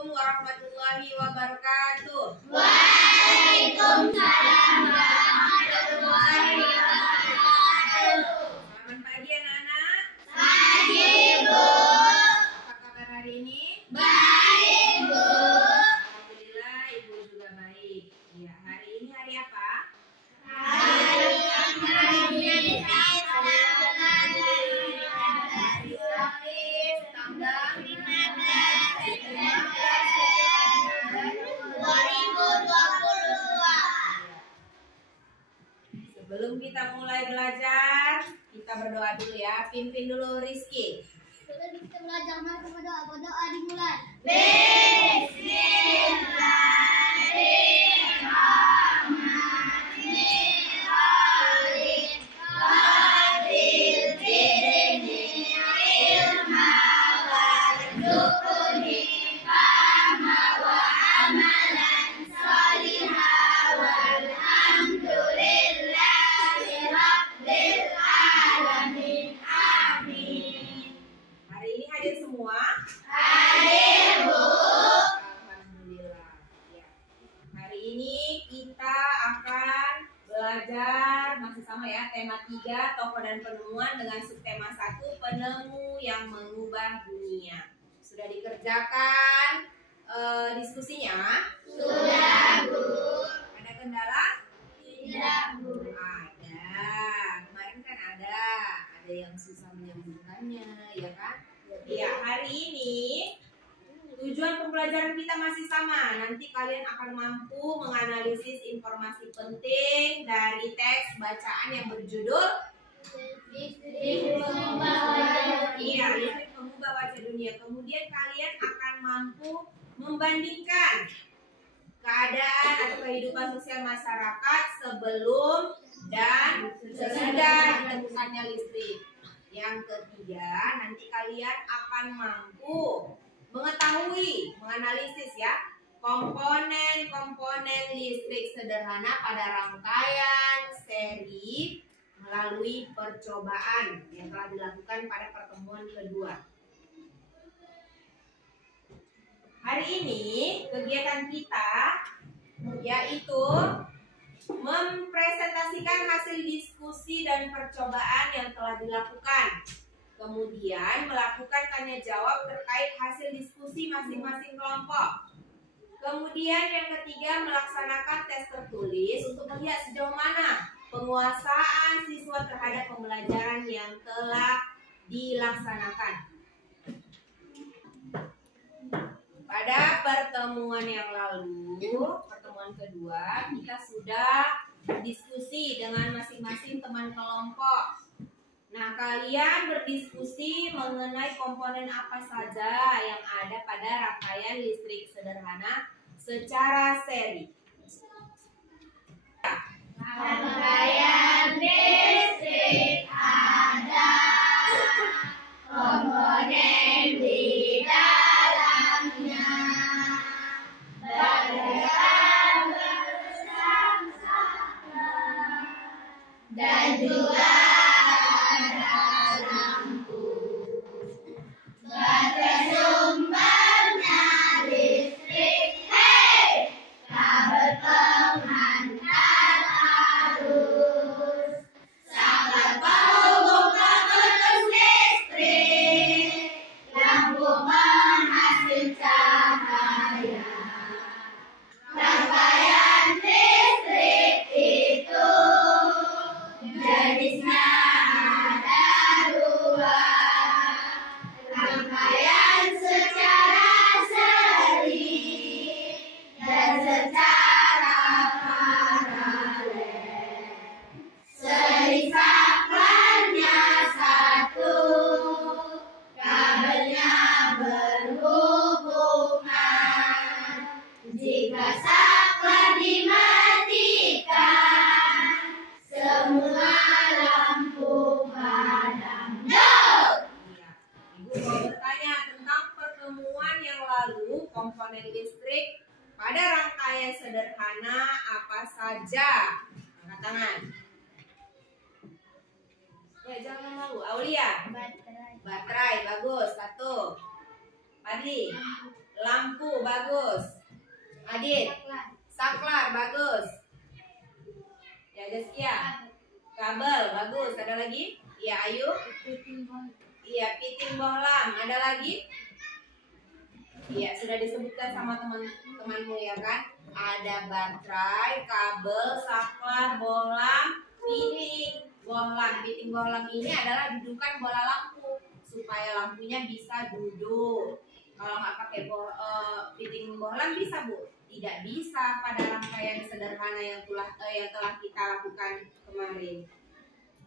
Assalamualaikum warahmatullahi wabarakatuh. Waalaikumsalam warahmatullahi wabarakatuh. Selamat pagi anak-anak. Pagi, Bu. Apa kabar hari ini? Baik, Bu. Alhamdulillah Ibu juga baik. Ya, hari ini hari apa? Hari ini tanggal 2022. Sebelum kita mulai belajar, kita berdoa dulu ya. Pimpin dulu Rizky. Sebelum kita belajar, mari kita berdoa dimulai. Hari ini hadir semua? Hadir, Bu. Alhamdulillah. Ya. Hari ini kita akan belajar masih sama ya, tema 3 tokoh dan penemuan dengan subtema 1 penemu yang mengubah dunia. Sudah dikerjakan diskusinya? Sudah, Bu. Ada kendala? Tidak, Bu. Ada. Kemarin kan ada yang susah menyambungkannya, ya kan? Ya, hari ini tujuan pembelajaran kita masih sama. Nanti kalian akan mampu menganalisis informasi penting dari teks bacaan yang berjudul Iya, listrik mengubah wajah dunia. Kemudian kalian akan mampu membandingkan keadaan atau kehidupan sosial masyarakat sebelum dan sesudah ditemukannya listrik. Yang ketiga, nanti kalian akan mampu mengetahui, menganalisis ya, komponen-komponen listrik sederhana pada rangkaian seri melalui percobaan yang telah dilakukan pada pertemuan kedua. Hari ini kegiatan kita yaitu mempresentasikan hasil diskusi dan percobaan yang telah dilakukan. Kemudian melakukan tanya jawab terkait hasil diskusi masing-masing kelompok. Kemudian yang ketiga melaksanakan tes tertulis untuk melihat sejauh mana penguasaan siswa terhadap pembelajaran yang telah dilaksanakan. Pada pertemuan yang lalu, pertemuan kedua, kita sudah diskusi dengan masing-masing teman kelompok. Nah, kalian berdiskusi mengenai komponen apa saja yang ada pada rangkaian listrik sederhana secara seri. Rangkaian listrik ada komponen di dalamnya, baterai bersama dan juga ada lampu. Baterai sumbernya listrik, hei, kabel penghantar arus, saklar penghubung pemutus listrik, lampu penghasil cahaya. Rangkaian listrik itu jenisnya ada dua. Rangkaian secara seri dan secara paralel. Seri saklarnya satu, kabelnya berhubungan. Jika saklar dimatikan, semua lampu padam. No! Iya. Ibu mau bertanya tentang pertemuan yang lalu, komponen listrik pada rangkaian sederhana apa saja? Angkat tangan. Ya, jangan malu. Aulia. Baterai. Baterai, bagus. 1. Padi. Lampu, bagus. Adit. Saklar, bagus. Ya, Zaskia. Kabel, bagus. Ada lagi? Iya, Ayu. Iya, piting bohlam. Ada lagi? Iya, sudah disebutkan sama teman-temanmu ya kan? Ada baterai, kabel, saklar, bohlam, piting bohlam. Piting bohlam ini adalah dudukan bola lampu supaya lampunya bisa duduk. Kalau nggak pakai piting bohlam bisa, Bu? Tidak bisa pada rangkaian sederhana yang telah kita lakukan kemarin.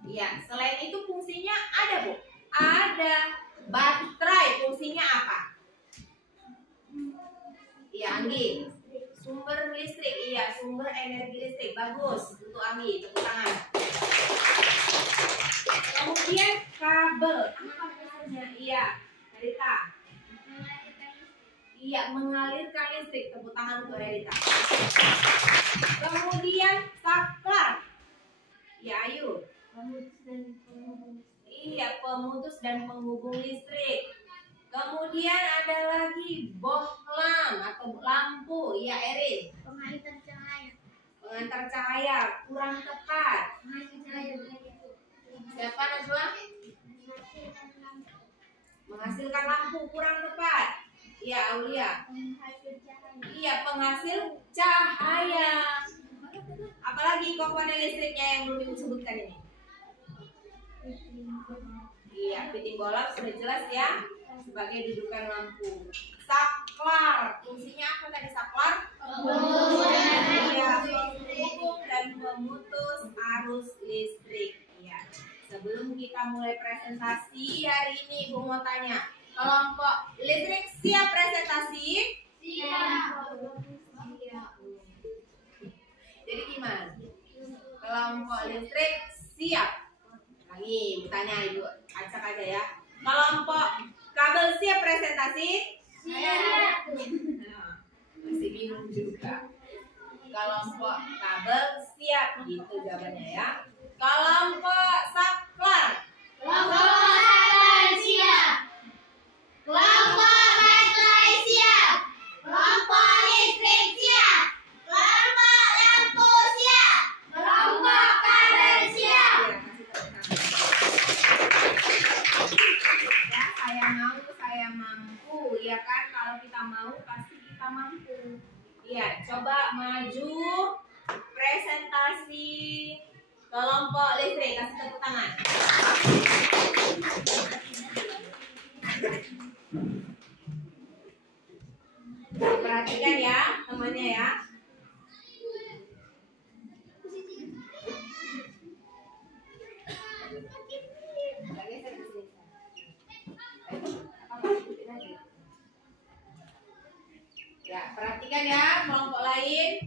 Iya, selain itu fungsinya ada, Bu? Ada. Baterai fungsinya apa? Iya, Anggi. Sumber listrik, iya, sumber energi listrik. Bagus untuk Anggi, tepuk tangan. Kemudian kabel, apa fungsinya? Iya, Rita. Iya, mengalirkan listrik. Tepuk tangan untuk Rita. Kemudian saklar. Ya, Ayu. Iya, pemutus dan penghubung listrik. Kemudian ada lagi bohlam atau lampu. Iya, Erin. Pengantar cahaya. Pengantar cahaya kurang tepat. Siapa Najwa? Menghasilkan lampu kurang tepat. Iya, Aulia. Iya, penghasil cahaya. Apalagi komponen listriknya yang belum Ibu sebutkan ini? Iya, piting bohlam sudah jelas ya, sebagai dudukan lampu. Saklar, fungsinya apa tadi saklar? Iya, penghubung dan memutus arus listrik. Iya. Sebelum kita mulai presentasi hari ini, Ibu mau tanya, kelompok listrik siap presentasi? Siap. Jadi gimana? Kelompok listrik siap. Lagi bertanya Ibu, acak aja ya. Kelompok kabel siap presentasi? Siap. Nah, masih bingung juga. Kelompok kabel siap, gitu jawabannya ya. Kelompok saklar. Kelompok saklar siap. Kelompok baterai siap. Kelompok listrik siap. Kelompok lampu siap. Kelompok kabel siap. Ya, saya mau, saya mampu, ya kan? Kalau kita mau, pasti kita mampu. Iya, coba maju presentasi kelompok listrik. Kasih tepuk tangan. Perhatikan ya, temannya ya. Ya, perhatikan ya kelompok lain.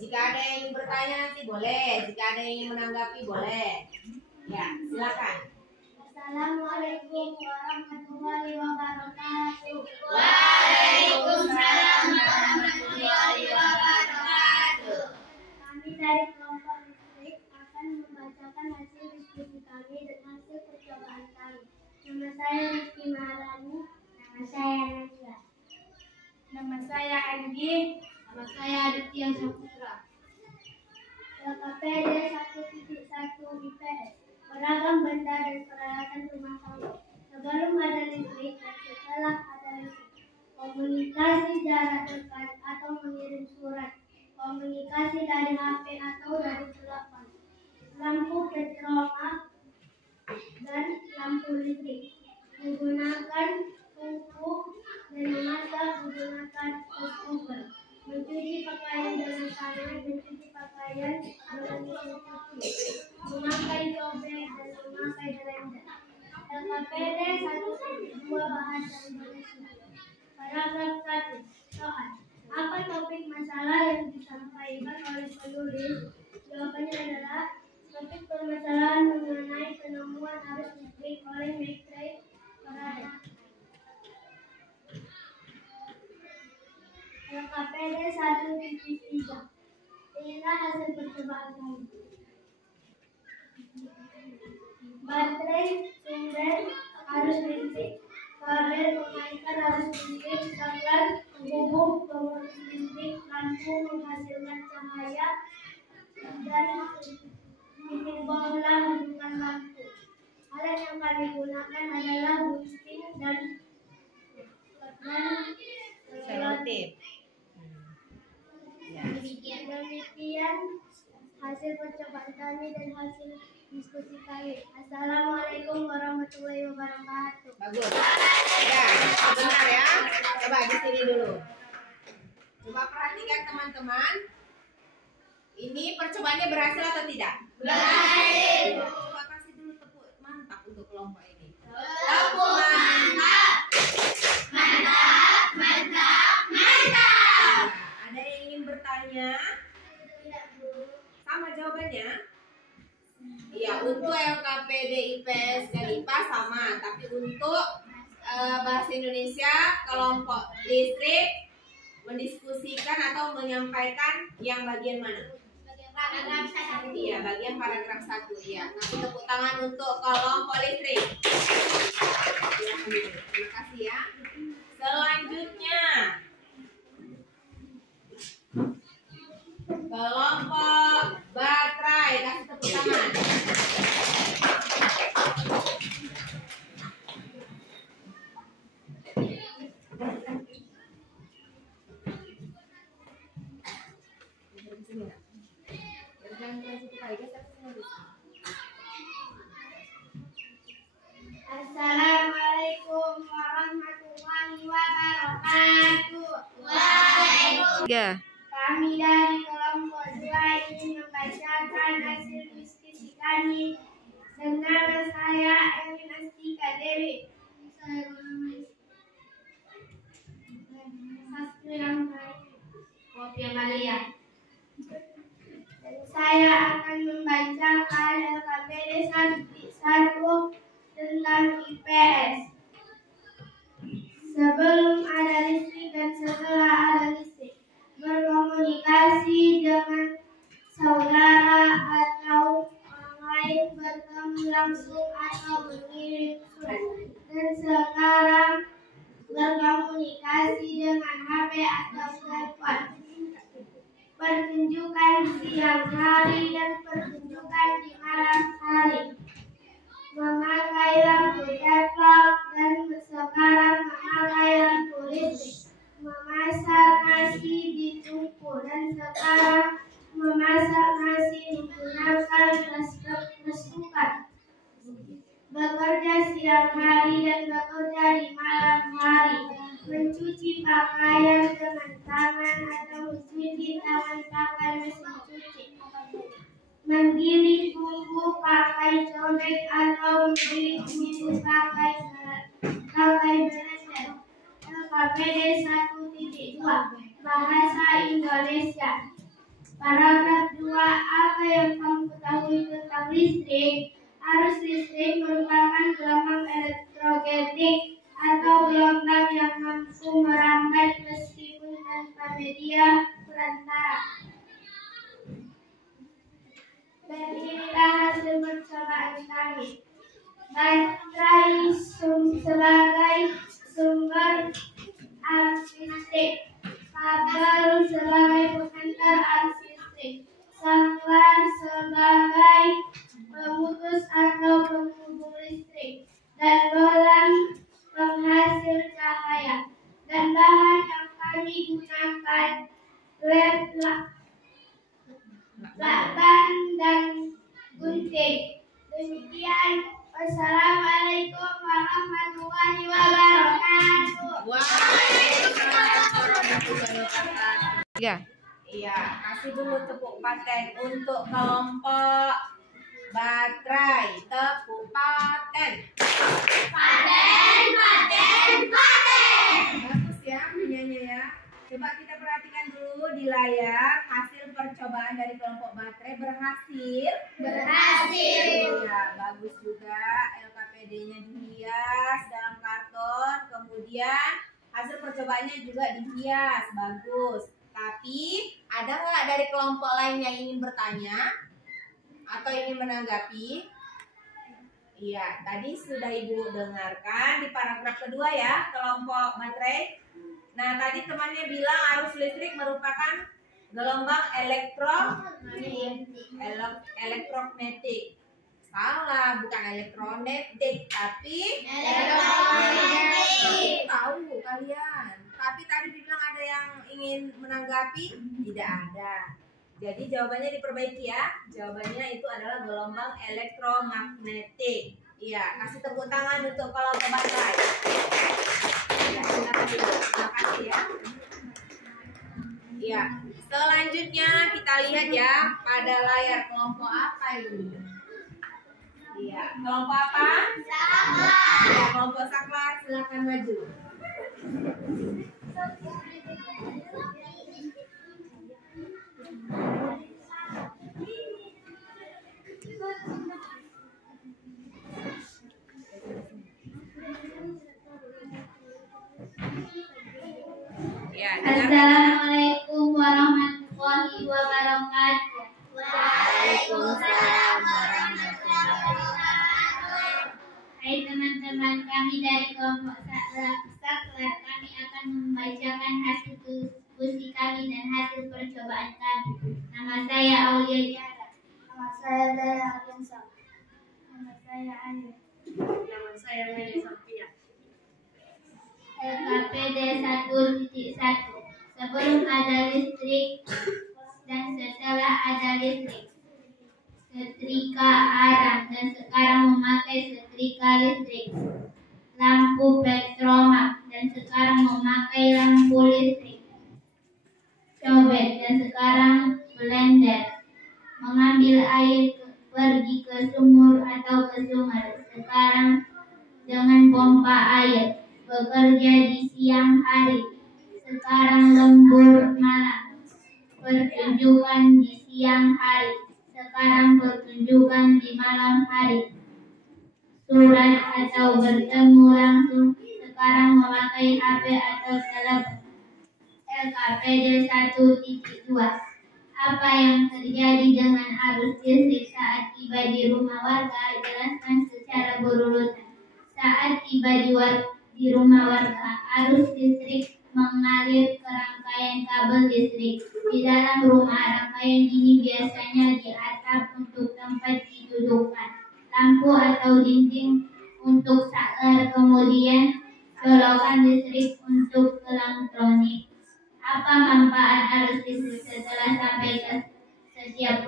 Jika ada yang ingin bertanya nanti boleh, jika ada yang ingin menanggapi boleh. Ya, silakan. Assalamualaikum warahmatullahi wabarakatuh. Waalaikumsalam warahmatullahi wabarakatuh. Kami dari kelompok listrik akan membacakan hasil diskusi kami dan hasil percobaan kami. Nama saya Rizky Maharani. Nama saya Najwa. Nama saya Anggi. Nama saya Aditya Saputra. LKPD 1.1 IPS. Beragam benda dan peralatan rumah tangga. Sebelum ada listrik dan setelah ada listrik. Komunikasi jarak dekat atau mengirim surat. Komunikasi dari HP atau dari telepon. Lampu petroma dan lampu listrik. Menggunakan tungku dan memasak menggunakan cooker. Mencuci pakaian dengan tangan, mencuci pakaian dengan mesin cuci. Memakai topeng dan memakai blender. LKPD 1.2 Bahasa Indonesia. Paragraf 1. Soal. Apa topik masalah yang disampaikan oleh penulis? Jawabannya adalah topik permasalahan mengenai penemuan arus listrik oleh McCray Faraday. LKPD 1.3. Inilah hasil percobaan kami. Baterai sumber arus listrik. kabel pemainkan arus listrik, saklar, penghubung, pengurus listrik, lampu menghasilkan cahaya, dan menimbulkan hubungan lampu. Alat yang kami gunakan adalah gunting dan selotip. Demikian hasil percobaan kami dan hasil diskusi kami. Assalamualaikum warahmatullahi wabarakatuh. Bagus. Ya, sebentar ya. Coba di sini dulu. Coba perhatikan teman-teman. Ini percobaannya berhasil atau tidak? Berhasil. Coba kasih dulu tepuk mantap untuk kelompok ini. Tepuk mantap. Mantap, mantap, mantap. Ada yang ingin bertanya? Sama jawabannya? Iya, untuk LKPD, IPS, dan IPA sama. Tapi untuk bahasa Indonesia, kelompok listrik mendiskusikan atau menyampaikan yang bagian mana? Paragraf 1. Iya, bagian paragraf 1. Iya, kasih tepuk tangan untuk kelompok listrik. Terima kasih ya. Selanjutnya, kelompok baterai, kasih tepuk tangan. Assalamualaikum warahmatullahi wabarakatuh. Ya. Kami dari kelompok 2 ingin membacakan hasil diskusi kami. Dengan saya Emin Astika Dewi. Kopi Amalia. Dan saya akan membacakan LKPD 1 tentang IPS. Sebelum ada listrik dan setelah ada listrik, berkomunikasi dengan saudara atau orang lain, bertemu langsung atau mengirim surat, dan sekarang berkomunikasi dengan HP atau telepon. Pertunjukan siang hari dan pertunjukan di malam hari. Memakai lampu deklok dan sekarang memakai lampu listrik. Memasak nasi di tungku dan sekarang memasak nasi menggunakan kestukan. Bekerja siang hari dan bekerja di malam hari. Mencuci pakaian dengan tangan atau mencuci tangan pakai mesin cuci. Menggiling bumbu pakai cobek atau menggiling bumbu pakai blender. LKPD 1.2 Bahasa Indonesia. Paragraf 2. Apa yang kamu ketahui tentang listrik? Arus listrik merupakan gelombang elektromagnetik atau gelombang yang mampu merambat meskipun tanpa media perantara. Dan inilah hasil percobaan kami. Baterai sebagai sumber arus listrik, kabel sebagai pengantar arus listrik, saklar sebagai pemutus atau penghubung listrik, dan bohlam penghasil cahaya. Dan bahan yang kami gunakan led, lakban, dan gunting. Demikian. Wassalamualaikum warahmatullahi wabarakatuh. Waalaikumsalam warahmatullahi wabarakatuh. Ya. Iya, kasih dulu tepuk paten untuk kelompok baterai. Tepuk paten. Paten, paten, paten. Bagus ya punyanya ya. Coba kita perhatikan dulu di layar hasil percobaan dari kelompok baterai berhasil. Berhasil. Ya, bagus juga. LKPD-nya dihias dalam karton. Kemudian hasil percobaannya juga dihias. Bagus. Tapi ada nggak dari kelompok lain yang ingin bertanya atau ingin menanggapi? Iya, tadi sudah Ibu dengarkan di paragraf kedua ya, kelompok baterai. Nah, tadi temannya bilang arus listrik merupakan gelombang elektromagnetik. Salah, bukan elektromagnetik, tapi elektromagnetik. Tahu kalian. Tapi tadi dibilang ada yang ingin menanggapi, tidak ada. Jadi jawabannya diperbaiki ya. Jawabannya itu adalah gelombang elektromagnetik. Iya, kasih tepuk tangan untuk kelompok baterai. Ya, silakan dulu. Terima kasih ya. Iya, selanjutnya kita lihat ya pada layar kelompok apa ini? Iya, kelompok apa? Saklar. Ya, kelompok saklar, silakan maju. Ya, Assalamualaikum warahmatullahi wabarakatuh. Waalaikumsalam warahmatullahi wabarakatuh. Hai teman-teman kami dari kelompok saklar, kami akan membacakan hasil diskusi kami dan hasil percobaan kami. Nama saya Aulia Jara. Nama saya Daya Aryansa. Nama saya Ayu. Nama saya Meli Sofia. LKPD 1.1. Sebelum ada listrik dan setelah ada listrik. Setrika arang dan sekarang memakai setrika listrik. Lampu petromak dan sekarang memakai lampu listrik. Cobek dan sekarang blender. Mengambil air pergi ke sumur atau ke sungai. Sekarang dengan pompa air. Bekerja di siang hari, sekarang lembur malam. Pertunjukan di siang hari, sekarang pertunjukan di malam hari. Surat atau bertemu langsung, sekarang memakai HP atau telepon. LKPD 1.2. Apa yang terjadi dengan arus listrik saat tiba di rumah warga? Jelaskan secara berurutan. Saat tiba di rumah warga, arus listrik mengalir ke rangkaian kabel listrik. Di dalam rumah, rangkaian ini biasanya di atap untuk tempat didudukkan, lampu atau dinding untuk saklar, kemudian colokan listrik untuk elektronik. Apa manfaat arus listrik setelah sampai ke setiap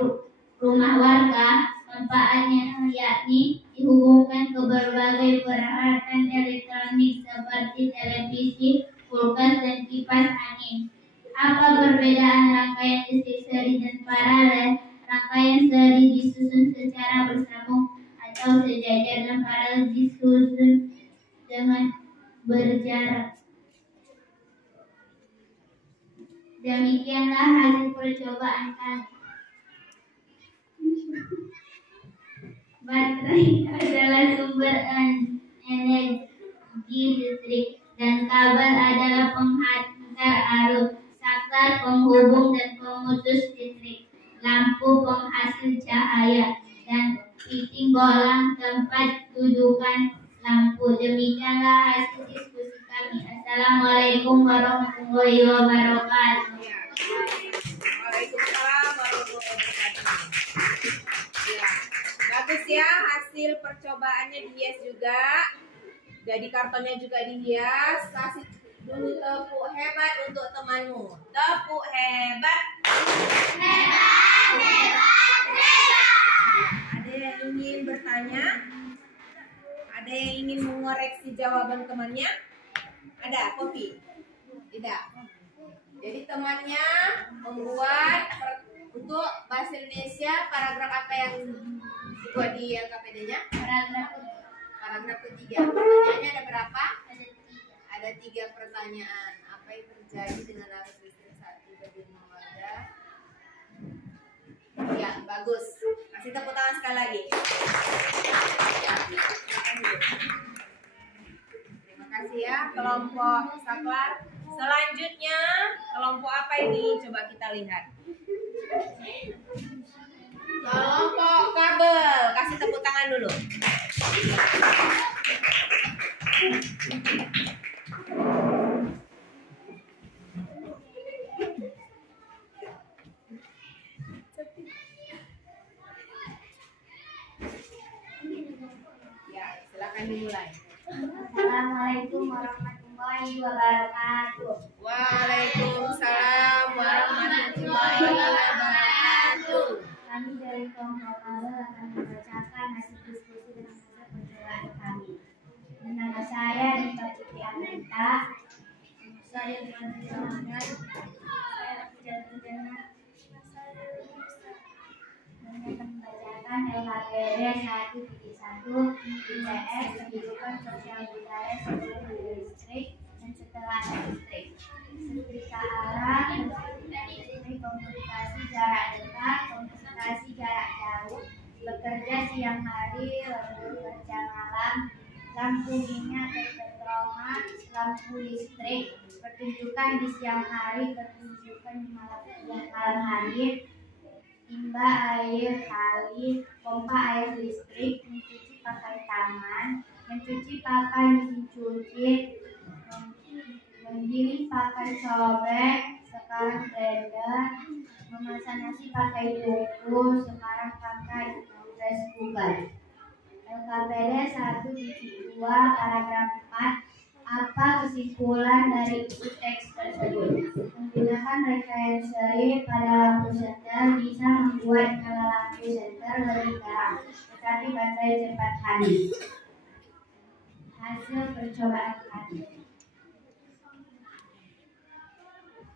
rumah warga? Manfaatnya yakni dihubungkan ke berbagai peralatan elektronik seperti televisi, kulkas, dan kipas angin. Apa perbedaan rangkaian listrik seri dan paralel? Rangkaian seri disusun secara bersambung atau sejajar dan paralel disusun dengan berjarak. Demikianlah hasil percobaan kami. Baterai adalah sumber energi listrik dan kabel adalah penghantar arus. Saklar penghubung dan pemutus listrik. Lampu penghasil cahaya dan titik bolang tempat dudukan lampu. Demikianlah hasil diskusi kami. Assalamualaikum warahmatullahi wabarakatuh. Waalaikumsalam warahmatullahi wabarakatuh. Ya, bagus ya, hasil percobaannya dihias juga. Jadi kartonnya juga dihias. Kasih dulu tepuk hebat untuk temanmu. Tepuk hebat. Ada yang ingin bertanya? Ada yang ingin mengoreksi jawaban temannya? Ada, Kopi? Tidak. Jadi temannya membuat untuk bahasa Indonesia paragraf apa yang dibuat di LKPD-nya? Paragraf ketiga. Pertanyaannya ada berapa? Ada 3 pertanyaan. Apa yang terjadi dengan arus listrik saat tiba di rumah warga? Ya, bagus. Kasih tepuk tangan sekali lagi. Terima kasih ya kelompok saklar. Selanjutnya kelompok apa ini? Coba kita lihat. Kelompok kabel. Kasih tepuk tangan dulu. Ya, silakan dimulai. Assalamualaikum warahmatullahi wabarakatuh. Waalaikumsalam warahmatullahi wabarakatuh. Kami dari kelompok Kabel akan membacakan hasil diskusi dengan hasil percobaan kami. Nama saya Nita Citi Anita. Saya Muhammad. Saya Jatuh Jannah. Kami akan membacakan LKPD 1.1 IPS Kehidupan Sosial Budaya sebelum listrik dan setelah listrik. Setrika arah, listrik, komunikasi jarak dekat, komunikasi jarak jauh, bekerja siang hari, lembur kerja malam, lampu minyak dan petroma, lampu listrik, pertunjukan di siang hari, pertunjukan di malam hari, timba air kali, pompa air listrik, mencuci pakai tangan, mencuci pakai mesin cuci, menggiling pakai cobek, sekarang blender, memasak nasi pakai tungku, sekarang pakai rice cooker. LKPD 1.2 paragraf 4. Apa kesimpulan dari isi teks tersebut? Menggunakan referensi pada lampu senter bisa membuat nyala lampu senter lebih terang, tetapi baterai cepat habis. Hasil percobaan kami.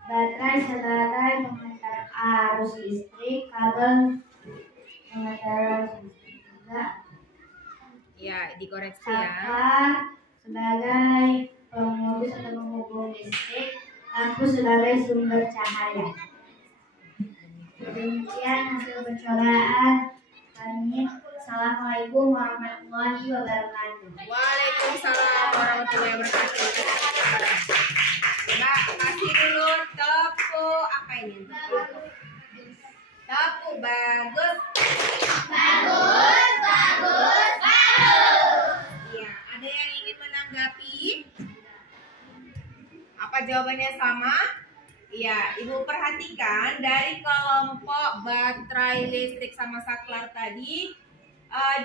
Baterai sebagai pengantar arus listrik, kabel pengantar arus listrik juga. Ya, dikoreksi ya. Saklar sebagai pemodus atau penghubung listrik, lampu sebagai sumber cahaya. Demikian hasil percobaan kami. Assalamualaikum warahmatullahi wabarakatuh. Waalaikumsalam warahmatullahi wabarakatuh. Mbak, kasih dulu tepuk. Apa ini? Tepuk. Bagus. Bagus. Iya, ada yang ingin menanggapi? Apa jawabannya sama? Iya, Ibu perhatikan dari kelompok baterai listrik sama saklar tadi,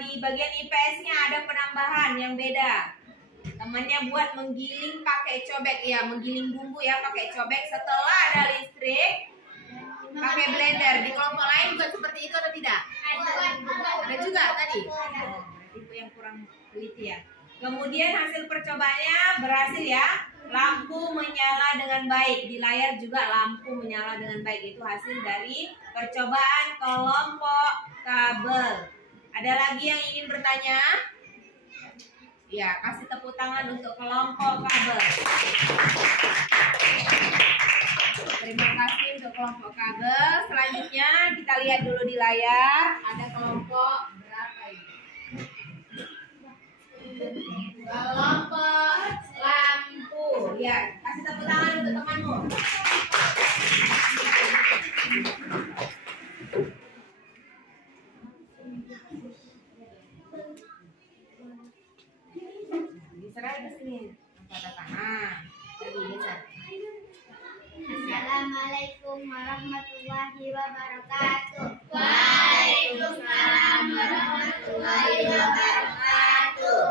di bagian IPS-nya ada penambahan yang beda. Temannya buat menggiling pakai cobek, ya, menggiling bumbu ya pakai cobek. Setelah ada listrik, pakai blender. Di kelompok lain juga seperti itu atau tidak? Ada juga tadi. Itu yang kurang teliti ya. Kemudian hasil percobaannya berhasil ya. Lampu menyala dengan baik. Di layar juga lampu menyala dengan baik. Itu hasil dari percobaan kelompok kabel. Ada lagi yang ingin bertanya? Ya, kasih tepuk tangan untuk kelompok kabel. Terima kasih untuk kelompok kabel. Selanjutnya kita lihat dulu di layar. Ada kelompok berapa ini? Kelompok lampu. Ya, kasih tepuk tangan untuk temanmu. Diserah ke sini. Pada tangan. Lagi diserah. Assalamualaikum warahmatullahi wabarakatuh. Waalaikumsalam warahmatullahi wabarakatuh.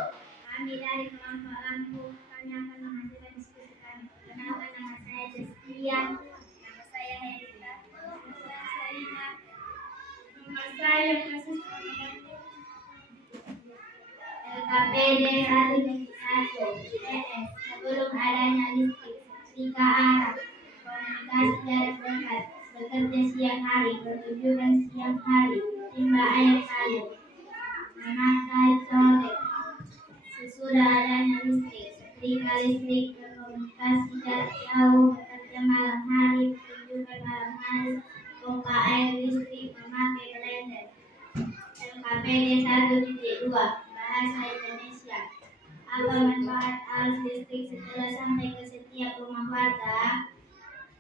Kami dari kelompok lampu, kami akan menghasilkan diskusi kami. Perkenalkan, nama saya Destia, nama saya Herita, nama saya Sarina, nama saya Kasus LKPD 1.1 IPS. Sebelum adanya listrik, setrika arah, komunikasi jarak dekat, bekerja siang hari, pertunjukan siang hari, timba air kali, memakai cobek. Sesudah adanya listrik, setrika listrik, berkomunikasi jarak jauh, bekerja malam hari, pertunjukan malam hari, pompa air listrik, memakai blender. LKPD 1.2 Bahasa Indonesia. Apa manfaat arus listrik setelah sampai ke setiap rumah warga?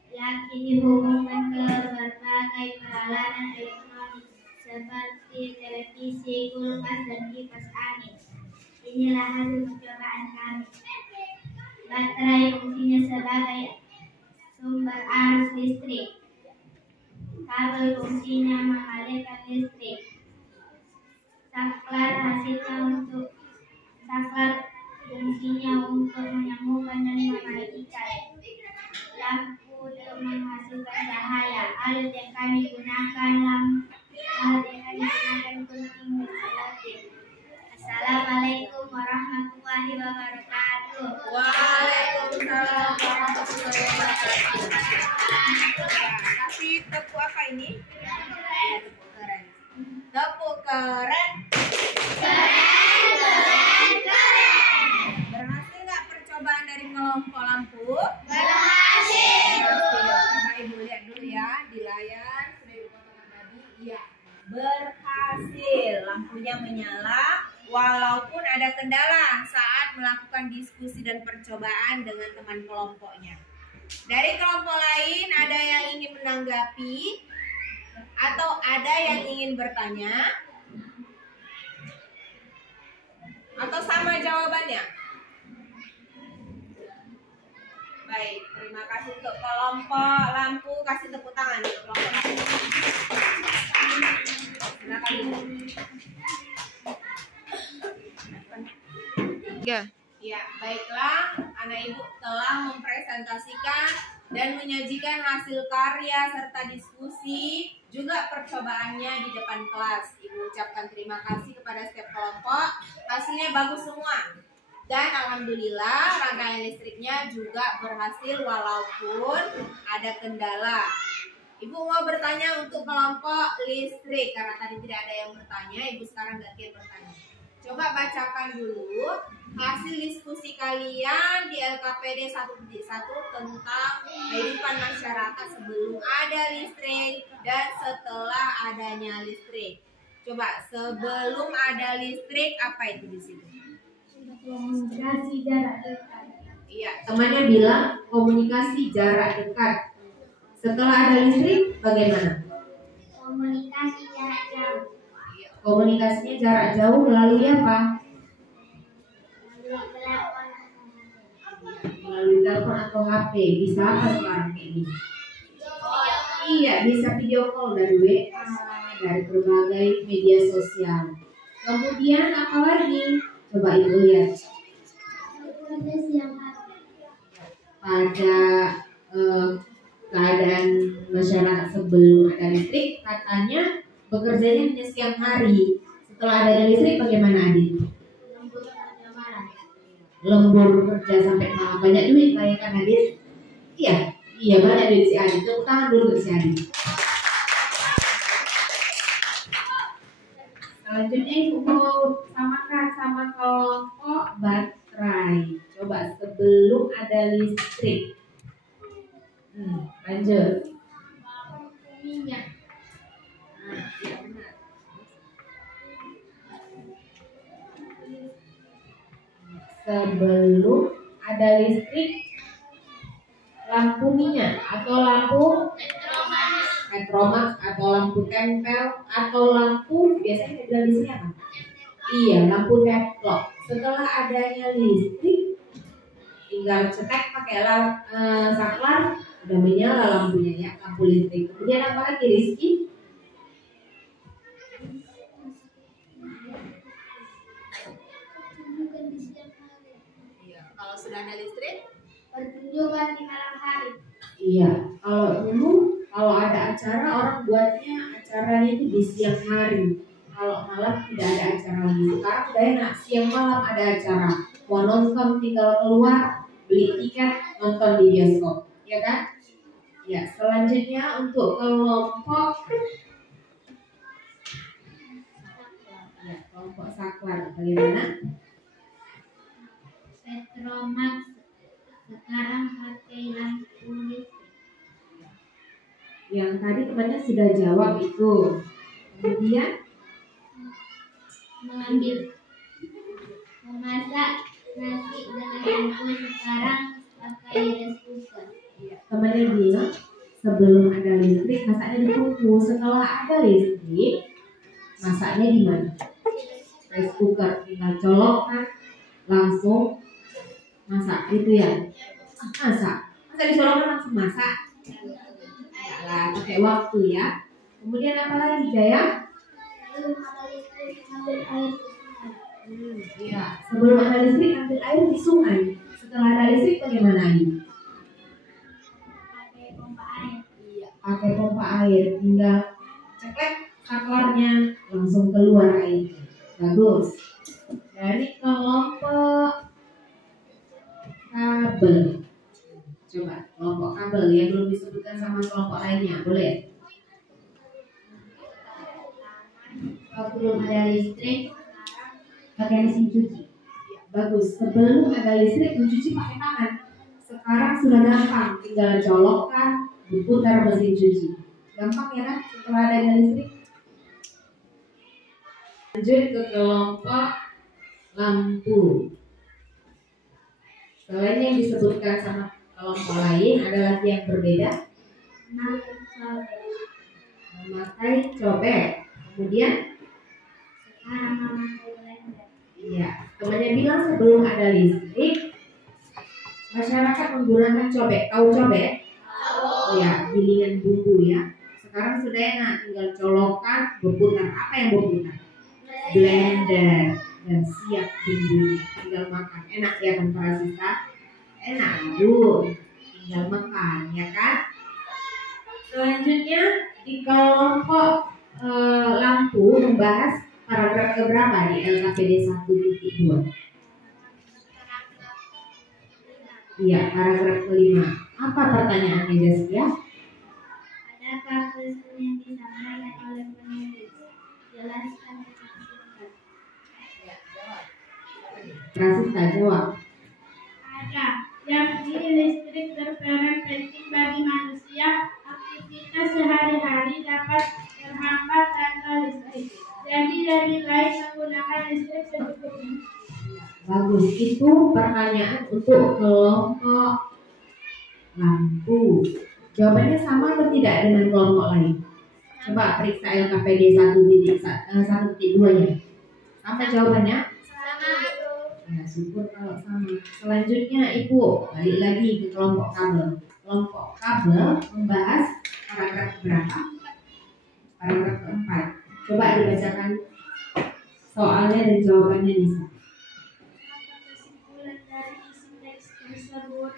Yakin dihubungkan ke berbagai peralatan elektronik seperti televisi, kulkas, dan kipas angin. Inilah hasil percobaan kami. Baterai fungsinya sebagai sumber arus listrik. Kabel fungsinya mengalirkan listrik. Saklar fungsinya untuk menyambungkan dan menarik ikat. Lampu untuk menghasilkan cahaya. Alat yang kami gunakan penting dan selektif. Assalamualaikum warahmatullahi wabarakatuh. Waalaikumsalam warahmatullahi wabarakatuh. Kasih tepuk apa ini? Ya, tepuk keren. Tepuk keren. Berhasil nggak percobaan dari kelompok lampu? Berhasil. Coba Ibu lihat dulu ya di layar. Sudah Ibu katakan tadi? Iya. Berhasil. Lampunya menyala walaupun ada kendala saat melakukan diskusi dan percobaan dengan teman kelompoknya. Dari kelompok lain ada yang ingin menanggapi atau ada yang ingin bertanya? Atau sama jawabannya? Baik, terima kasih untuk kelompok lampu. Kasih tepuk tangan untuk kelompok lampu. Silakan Ibu. Ya, baiklah. Anak Ibu telah mempresentasikan dan menyajikan hasil karya serta diskusi, juga percobaannya di depan kelas. Ibu ucapkan terima kasih kepada setiap kelompok. Hasilnya bagus semua. Dan alhamdulillah rangkaian listriknya juga berhasil walaupun ada kendala. Ibu mau bertanya untuk kelompok listrik karena tadi tidak ada yang bertanya. Ibu sekarang gantian bertanya. Coba bacakan dulu hasil diskusi kalian di LKPD 1.1 tentang kehidupan masyarakat sebelum ada listrik dan setelah adanya listrik. Coba sebelum ada listrik apa itu di situ? Komunikasi jarak dekat. Iya, temannya bilang komunikasi jarak dekat. Setelah ada listrik bagaimana? Komunikasi jarak jauh. Komunikasinya jarak jauh melalui apa? Melalui telepon atau HP. Bisa apa sekarang kayak gini? Iya, bisa video call dari WA, dari berbagai media sosial. Kemudian apa lagi? Coba Ibu lihat. Pada keadaan masyarakat sebelum ada listrik, katanya bekerjanya hanya siang hari. Setelah ada listrik bagaimana Adit? Lembur kerja sampai malam. Banyak duit lah ya kan Adit? Iya banyak duit si Adit. Tepuk tangan dulu untuk si Adit. Selanjutnya Ibu mau samakan sama kelompok baterai. Coba sebelum ada listrik. Lanjut. Minyak. Iya benar. Sebelum ada listrik, lampu minyak atau lampu Petromax atau lampu tempel atau lampu biasanya ada di sini apa? Iya, lampu teflon. Setelah adanya listrik, tinggal cetek pakai saklar, udah menyala lampunya ya, lampu listrik. Kemudian apa lagi Rizky? Iya, kalau sudah ada listrik, Pertunjukan di malam hari. iya, kalau ada acara orang buatnya acaranya itu di siang hari. Kalau malam tidak ada acara lagi. Sekarang udah enak, siang malam ada acara. Mau nonton tinggal keluar, beli tiket, nonton di bioskop, ya kan? Ya, selanjutnya untuk kelompok saklar, bagaimana? Petromax sekarang pakai lampu listrik. Yang tadi temannya sudah jawab itu. Kemudian memasak nasi dengan tungku sekarang pakai rice cooker. temannya bilang sebelum ada listrik masaknya di tungku. Setelah ada listrik masaknya di mana? Rice cooker, tinggal colokkan langsung masak itu ya. Masa dicolokkan langsung masak? Enggak lah, pakai waktu ya. Kemudian apa lagi Jaya? Iya, sebelum ada listrik ambil air di sungai. Setelah ada listrik bagaimana ini? Pakai pompa air, tinggal ceklek saklarnya langsung keluar air. Bagus. Dari kelompok kabel. Coba kelompok kabel yang belum disebutkan sama kelompok lainnya, boleh? Waktu belum ada listrik pakai mesin cuci. Bagus. Sebelum ada listrik mencuci pakai tangan. Sekarang sudah gampang, tinggal colokkan, diputar mesin cuci. Gampang ya kan? Setelah ada listrik. Lanjut ke kelompok lampu. Selain yang disebutkan sama kelompok lain, ada lagi yang berbeda. Memakai cobek. Kemudian iya, temannya bilang sebelum ada listrik masyarakat menggunakan cobek. Tahu cobek? Ya, gilingan bumbu ya. Sekarang sudah enak, tinggal colokan, berputar. Apa yang berputar? Blender. Dan siap bumbunya, tinggal makan. Enak ya kan para siswa? Enak, Bu. Tinggal makan, ya kan? Selanjutnya di kelompok lampu membahas paragraf keberapa di LKPD 1.2? Iya, paragraf kelima. Apa pertanyaannya, Jasya? Adakah pesan yang disampaikan oleh penulis? Jelaskan dengan singkat. Prasista jawab. Ada. Yang ini listrik berperan penting bagi manusia. Aktivitas sehari-hari dapat terhambat tanpa listrik. Jadi lebih baik menggunakan listrik secukupnya. Bagus, itu pertanyaan untuk kelompok lampu. Jawabannya sama atau tidak dengan kelompok lain? Coba periksa LKPD 1.2 ya. Sama jawabannya? Sama. Ya, syukur kalau sama. Selanjutnya Ibu balik lagi ke kelompok kabel. Kelompok kabel membahas paragraf berapa? Paragraf keempat. Coba dibacakan soalnya dan jawabannya Nisa. Apa kesimpulan dari isi teks tersebut?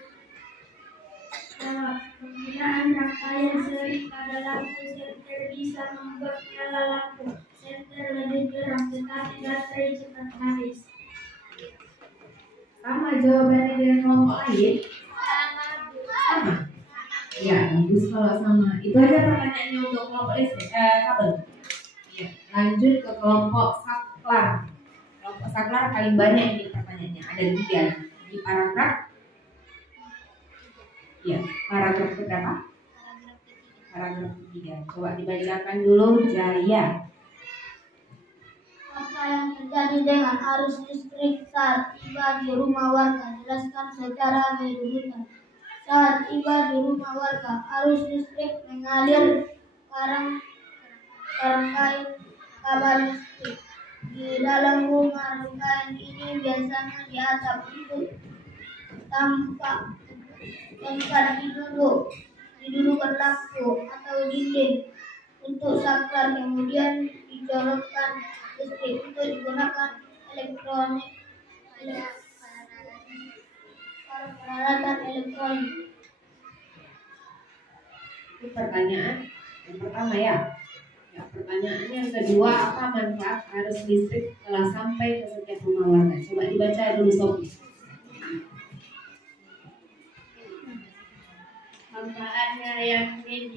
Penggunaan rangkaian seri pada lampu senter bisa membuat nyala lampu senter lebih terang, tetapi baterai cepat habis. Sama jawabannya dengan kelompok lain? Sama. Ya, bagus kalau sama. Itu aja pertanyaannya untuk kelompok kabel. Ya, lanjut ke kelompok saklar. Kelompok saklar paling banyak ini pertanyaannya. Ada 3 di paragraf. Ya, paragraf berapa? Paragraf 3. Coba dibacakan dulu Jaya. Apa yang terjadi dengan arus listrik saat tiba di rumah warga? Jelaskan secara berurutan. Saat tiba di rumah warga, arus listrik mengalir ke rangkaian kabel listrik. Di dalam rumah, rangkaian ini biasanya di atap untuk tempat didudukan lampu atau dinding untuk saklar, kemudian dicolokkan listrik untuk digunakan peralatan elektronik. Itu pertanyaan yang pertama ya. Ya, pertanyaan yang kedua, apa manfaat arus listrik setelah sampai ke setiap rumah warga? Coba dibaca dulu Sofi. Manfaatnya yakni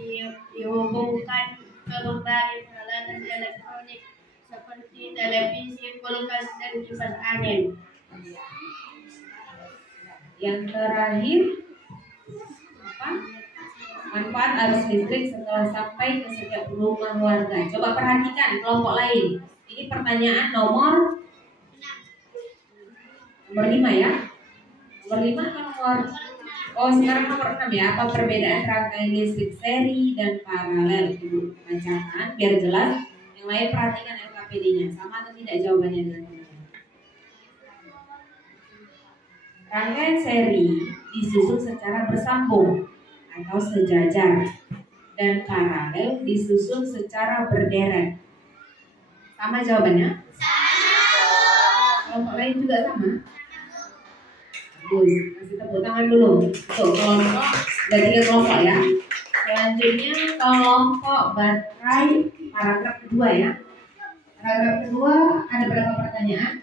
dihubungkan ke berbagai peralatan elektronik seperti televisi, kulkas, dan kipas angin. Yang terakhir apa? Manfaat arus listrik setelah sampai ke setiap rumah warga. Coba perhatikan kelompok lain. Ini pertanyaan nomor 5 ya. Nomor 5 atau nomor? Oh, sekarang nomor 6 ya. Apa perbedaan rangkaian listrik seri dan paralel? Ibu bacakan biar jelas. Yang lain perhatikan LKPD-nya. Sama atau tidak jawabannya dengan Rangkaian seri disusun secara bersambung atau sejajar dan paralel disusun secara berderet. Sama jawabannya? Kelompok lain juga sama? Bagus, kasih tepuk tangan dulu untuk kelompok, ada 3 kelompok ya. Selanjutnya kelompok baterai, paragraf kedua ya. Paragraf kedua ada berapa pertanyaan?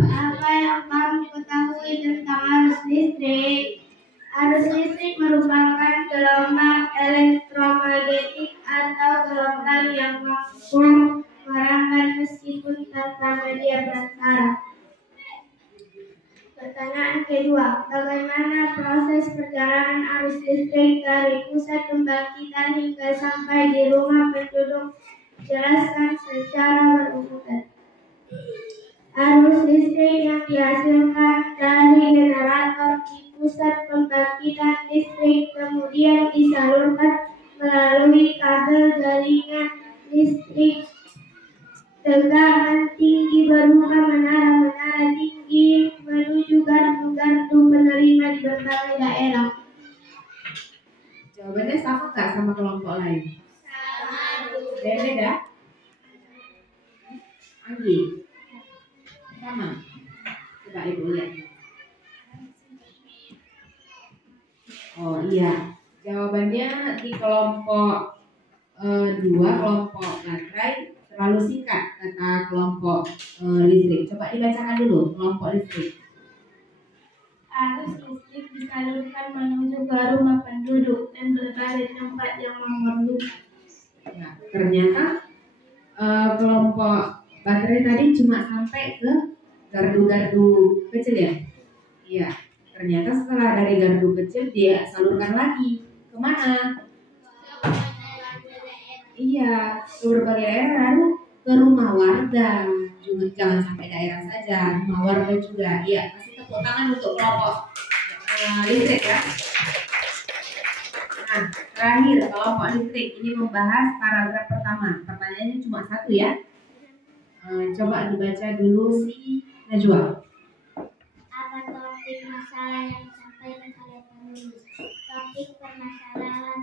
Apa yang kamu ketahui tentang arus listrik? Arus listrik merupakan gelombang elektromagnetik atau gelombang yang mampu merangkak meskipun tanpa media perantara. Pertanyaan kedua, bagaimana proses perjalanan arus listrik dari pusat pembangkitan hingga sampai di rumah penduduk? Jelaskan secara berurutan. Arus listrik yang dihasilkan dari generator di pusat pembangkitan listrik kemudian disalurkan melalui kabel jaringan listrik tegangan tinggi berupa menara-menara tinggi menuju gardu-gardu penerima di berbagai daerah. Jawabannya sama nggak sama kelompok lain? Sama. Beda? Anggi? Sama? Coba ibu lihat. Oh iya, jawabannya di kelompok 2, kelompok baterai terlalu singkat kata kelompok listrik. Coba dibacakan dulu kelompok listrik. Arus listrik disalurkan menuju ke rumah penduduk dan berbagai tempat yang memerlukan. Ya, ternyata kelompok baterai tadi cuma sampai ke gardu-gardu kecil ya. Iya, ternyata setelah dari gardu kecil dia salurkan lagi kemana? Iya, ke berbagai daerah, lalu ke rumah warga. Juga jangan sampai daerah saja, rumah warga juga. Iya, kasih tepuk tangan untuk kelompok listrik ya. Nah, terakhir kelompok listrik ini membahas paragraf pertama. Pertanyaannya cuma 1 ya. Coba dibaca dulu si Najwa. Apa topik masalah yang disampaikan oleh penulis? Topik permasalahan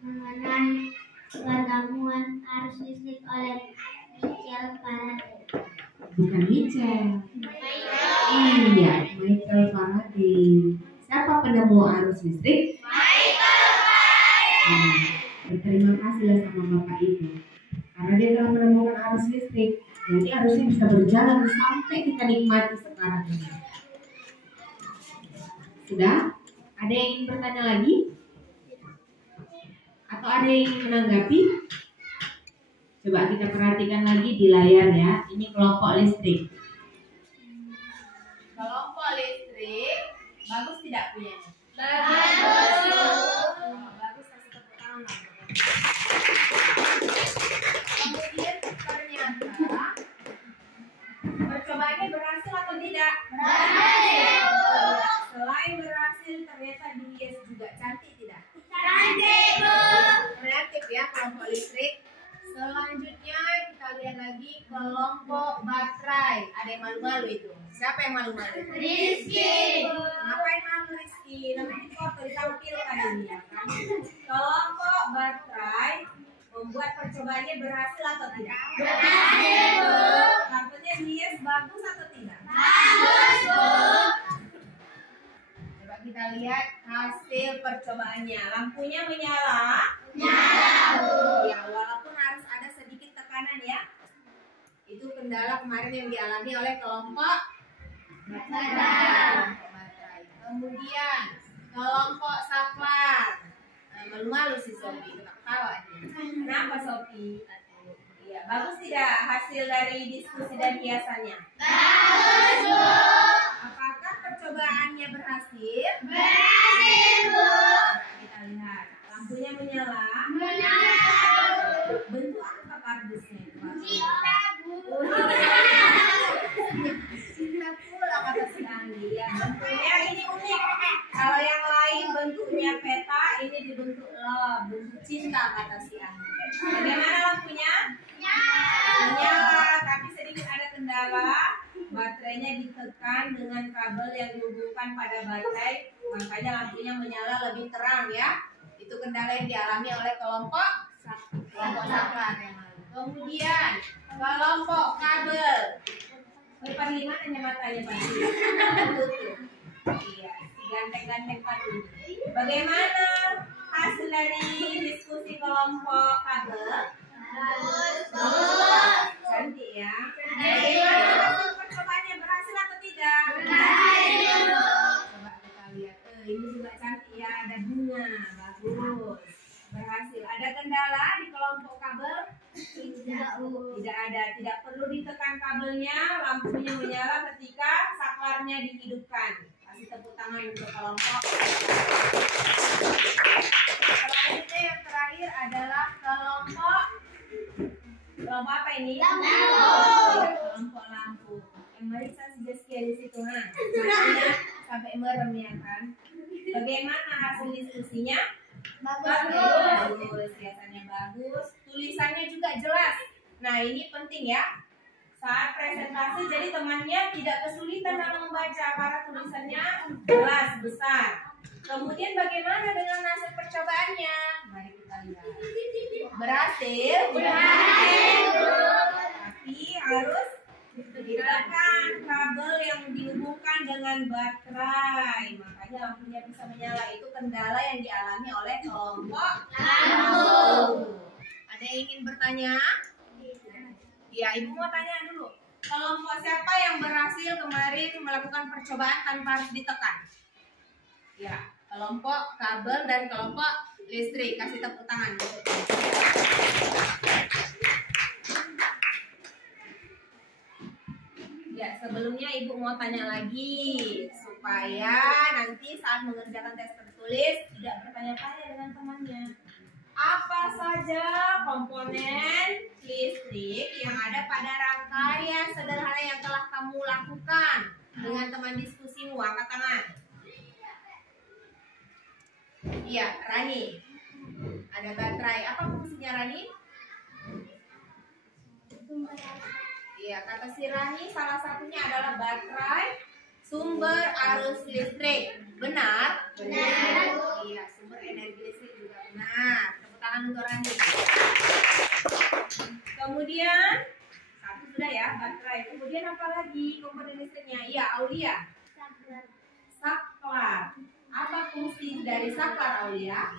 mengenai pertemuan arus listrik oleh Michael Faraday. Bukan Michael. Iya, Michael Faraday. Siapa penemu arus listrik? Michael Faraday. Berterima kasih sama Bapak Ibu karena dia telah menemukan arus listrik. Jadi arusnya bisa berjalan sampai kita nikmati sekarang ini. Sudah? Ada yang ingin bertanya lagi? Atau ada yang ingin menanggapi? Coba kita perhatikan lagi di layar ya. Ini kelompok listrik. Kelompok listrik bagus tidak punyanya? Bagus. Bagus, kasih tepuk tangan. Kemudian ternyata percobaannya berhasil atau tidak? Berhasil. Selain berhasil, ternyata dihias juga. Cantik tidak? Cantik, Bu. Kreatif ya kelompok listrik. Selanjutnya kita lihat lagi kelompok baterai. Ada yang malu-malu itu. Siapa yang malu-malu? Rizky. Ngapain malu Rizky? Namanya di foto ditampilkan ini ya kan. Kelompok baterai membuat percobaannya berhasil atau tidak? Berhasil, Bu. Kartunya dihias bagus atau tidak? Bagus, Bu. Coba kita lihat hasil percobaannya. Lampunya menyala? Nyala, Bu. Ya, walaupun harus ada sedikit tekanan ya. Itu kendala kemarin yang dialami oleh kelompok baterai. Kemudian kelompok saklar. Malu-malu si Sophie, ketawa aja. Kenapa Sophie? Iya, bagus tidak hasil dari diskusi dan hiasannya? Bagus, Bu. Apakah percobaannya berhasil? Berhasil, Bu. Kita lihat, lampunya menyala. Menyala. Bentuk apa kardusnya? Cinta, Bu. Cinta pula kata si Anggi. Ya, bentuknya ini unik. Kalau yang lain bentuknya peta, ini dibentuk love, bentuk cinta kata si Anggi. Bagaimana lampunya? Menyala, tapi sedikit ada kendala. baterainya ditekan dengan kabel yang dihubungkan pada baterai, makanya lampunya menyala lebih terang ya. Itu kendala yang dialami oleh kelompok saklar. Kemudian kelompok kabel. Berpadu mana hanya matanya padu? Iya, ganteng-ganteng padu. Bagaimana hasil dari diskusi kelompok kabel? Cantik ya. Bagaimana hasil percobaannya, berhasil atau tidak? Berhasil. Coba kita lihat. Ini juga cantik ya, ada bunga, bagus. Berhasil. Ada kendala di kelompok kabel? Tidak ada. Tidak perlu ditekan kabelnya, lampunya menyala ketika saklarnya dihidupkan. Kasih tepuk tangan untuk kelompok. Selanjutnya yang terakhir adalah kelompok apa ini? Lampu. Kelompok lampu. Yang Marisa Sijaskia di situ, matanya sampai merem ya kan? Bagaimana hasil diskusinya? Bagus. Biasanya bagus. Tulisannya juga jelas. Nah ini penting ya. Saat presentasi jadi temannya tidak kesulitan dalam membaca karena tulisannya jelas besar. Kemudian bagaimana dengan hasil percobaannya? Mari kita lihat. Berhasil? Berhasil. Tapi harus ditekan kabel yang dihubungkan dengan baterai. Makanya lampunya bisa menyala. Itu kendala yang dialami oleh kelompok lampu. Ada yang ingin bertanya? Ya, Ibu mau tanya dulu. Kelompok siapa yang berhasil kemarin melakukan percobaan tanpa harus ditekan? Ya, kelompok kabel dan kelompok listrik. Kasih tepuk tangan. Ya, sebelumnya Ibu mau tanya lagi supaya nanti saat mengerjakan tes tertulis tidak bertanya-tanya dengan temannya. Apa saja komponen listrik yang ada pada rangkaian sederhana yang telah kamu lakukan dengan teman diskusimu? Angkat tangan. Iya, Rani. Ada baterai. Apa fungsinya Rani? Iya, kata si Rani salah satunya adalah baterai sumber arus listrik. Benar? Benar. Iya, sumber energi listrik juga benar. Tepuk tangan untuk Rani. Kemudian satu sudah ya, baterai. Kemudian apa lagi komponen listriknya? Iya, Aulia. Saklar. Apa fungsi dari saklar, Aulia?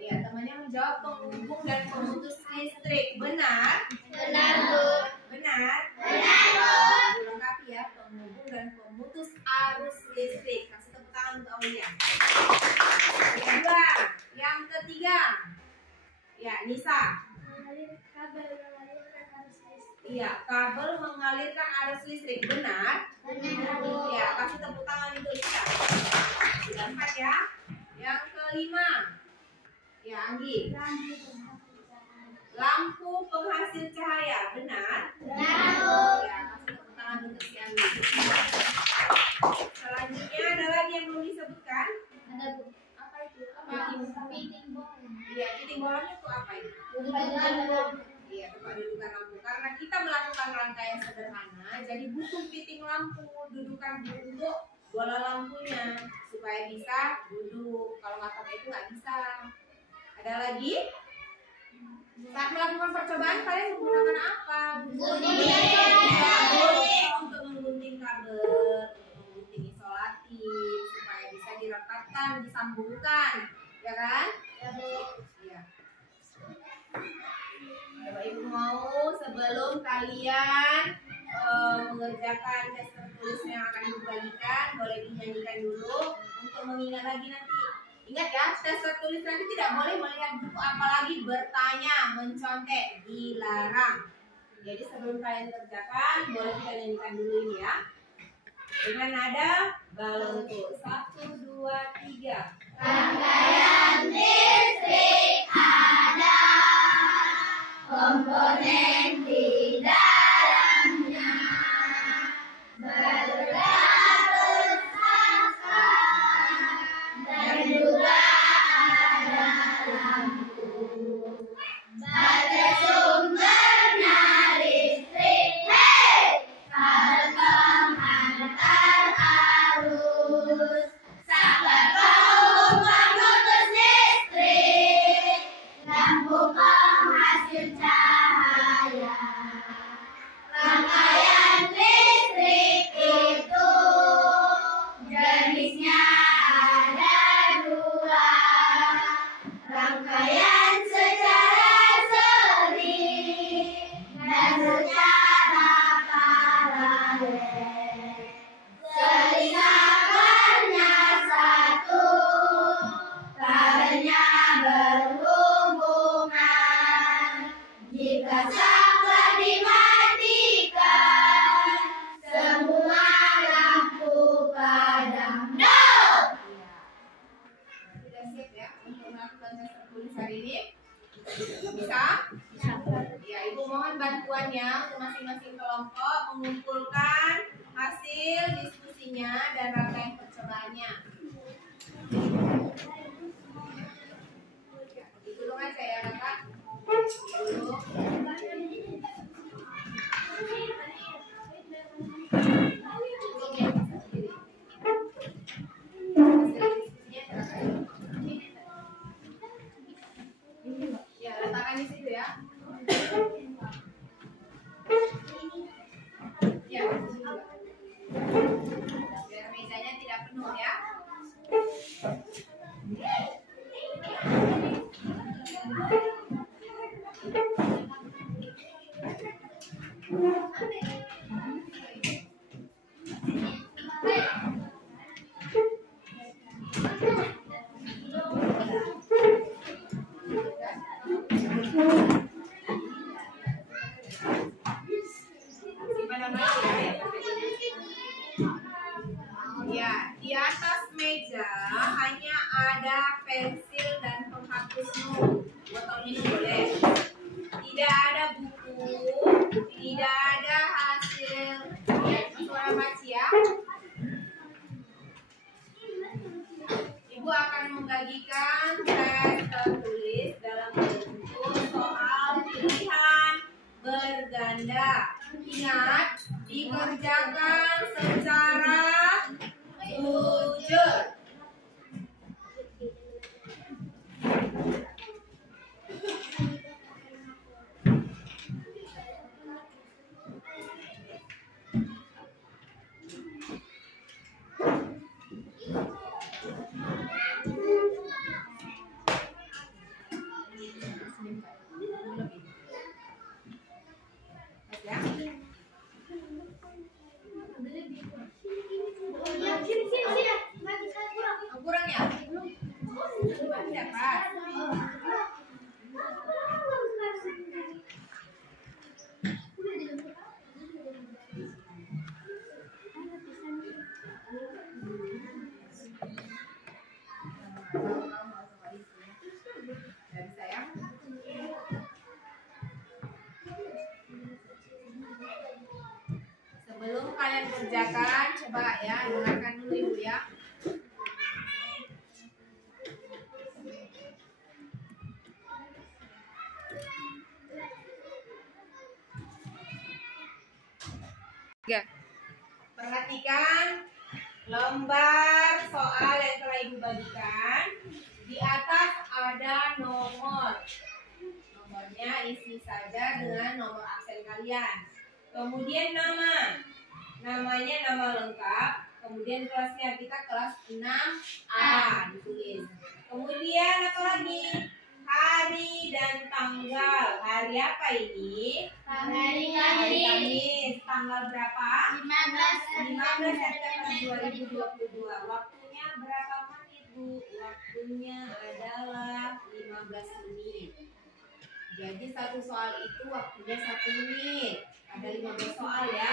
Iya, temannya menjawab penghubung dan pemutus listrik. Benar? Benar, Bu. Benar? Benar, Bu. Lengkapi ya, penghubung dan pemutus arus listrik. Kasih tepuk tangan untuk Aulia. Kedua, yang ketiga. Ya, Nisa. Iya, kabel mengalirkan arus listrik. Benar? Benar, Bu. Ya, kasih tepuk tangan untuk Nisa. Sudah 4 ya. Yang kelima. Ya, Anggi. Lampu penghasil cahaya. Benar? Benar, Bu. Ya, kasih tepuk tangan untuk si Anggi. Selanjutnya ada lagi yang belum disebutkan? Ada, Bu. Apa itu? Fitting bolong. Iya, fitting bolongnya itu apa itu? Iya, tempat dudukan lampu. Karena kita melakukan rangkaian sederhana, jadi butuh fitting lampu, dudukan untuk bola lampunya supaya bisa duduk. Kalau nggak pakai itu nggak bisa. Ada lagi? Saat melakukan percobaan kalian menggunakan apa? Gunting untuk menggunting kabel, untuk menggunting isolatif supaya bisa direkatkan, disambungkan, ya kan? Iya. Bapak Ibu mau sebelum kalian mengerjakan tes tertulis yang akan dibagikan, boleh dinyanyikan dulu untuk mengingat lagi nanti. Ingat ya, tes tertulis nanti tidak boleh melihat buku, apalagi bertanya, mencontek, dilarang. Jadi sebelum kalian kerjakan, boleh kita nyanyikan dulu ini ya. Dengan nada balonku. 1, 2, 3. Rangkaian listrik ada, komponen di dalamnya bersangkutan dan juga ada lampu. Baterai sumbernya listrik, hey! pemutus listrik, lampu penghasil cahaya. Rangkaian listrik itu jenisnya ada dua. Rangkaian secara seri dan secara paralel. Selingkarannya satu, kabelnya berhubungan. Jika saklar dimatikan, semua lampu padam. No! Sudah siap ya untuk melakukan tes tertulis hari ini? Bisa? Ya, Ibu mohon bantuannya untuk masing-masing kelompok mengumpulkan hasil diskusinya dan rangkaian percobaannya. Ya, ditolong aja ya kakak. Dulu. Ya, letakkan di situ ya. Ya, di sini juga. Biar mejanya tidak penuh ya. Ya, di atas meja hanya ada pensil dan penghapus note. Botolnya ini boleh. Tidak ada buku, tidak ada hasil. Ya, suara baca ya. Ibu akan membagikan tes tertulis dalam bentuk soal pilihan berganda. Ingat, dikerjakan secara jujur. Kurang ya? Tidak pas. Tidak bisa ya? Sebelum kalian kerjakan, coba ya dengarkan dulu Ibu ya. Perhatikan lembar soal yang telah Ibu bagikan. Di atas ada nomor. Nomornya isi saja dengan nomor absen kalian. Kemudian nama. Namanya nama lengkap. Kemudian kelasnya kita kelas 6A ditulis. Kemudian apa lagi? Hari dan tanggal. Hari apa ini? Hari Kamis. Tanggal berapa? 15 September 2022. Waktunya berapa menit, Bu? Waktunya adalah 15 menit. Jadi satu soal itu waktunya 1 menit. Ada 15 soal ya.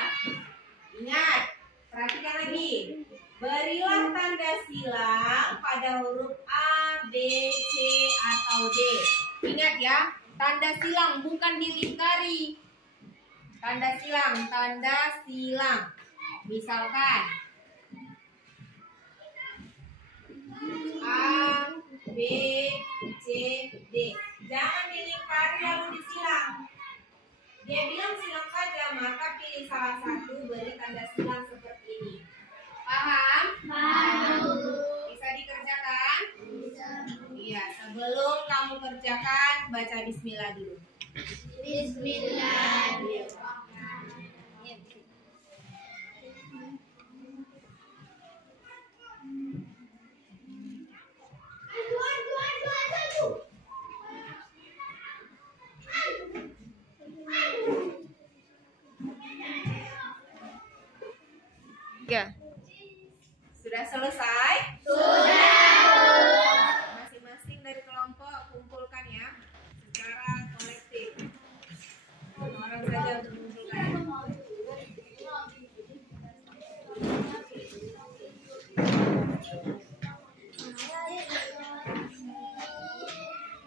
Ingat, perhatikan lagi. Berilah tanda silang pada huruf A, B, C, atau D. Ingat ya, tanda silang bukan dilingkari. Tanda silang, tanda silang. Misalkan A, B, C, D. Jangan dilingkari lalu disilang. Dia bilang silang saja, maka pilih salah satu, beri tanda silang seperti ini. Paham? Paham. Bisa dikerjakan? mengerjakan, baca bismillah dulu. Bismillahirrahmanirrahim. Sudah selesai? Sudah. Masing-masing dari kelompok kumpulkan ya secara kolektif. Orang saja untuk mengumpulkan.